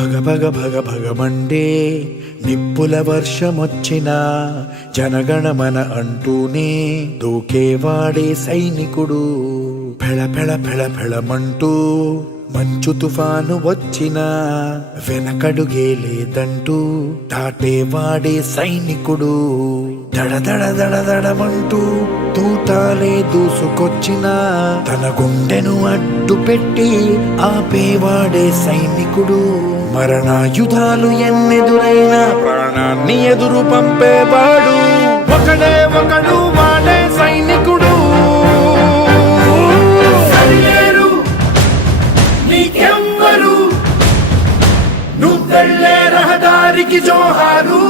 భగ భగ భగ భగమండే నిప్పుల వర్షమొచ్చినా జనగణమన అంటూనే దూకేవాడే సైనికుడు. ఫెళ ఫెళ ఫెళ ఫెళమంటూ మంచు తుఫాను వచ్చినా వెనకడుగే లేదంటూ దాటేవాడే సైనికుడు. దడ దడ దడ దడమంటూ తూటాలే దూసుకొచ్చినా తన గుండెను అడ్డు పెట్టి ఆపేవాడే సైనికుడు. మరణాయుధాలు ఎన్నెదురైనా ప్రాణాన్ని ఎదురు పంపేవాడు ఒకడే ఒకడు, వాడే సైనికుడు. నీకెవ్వరు నువ్వెళ్ళే రహదారికి జోహారు.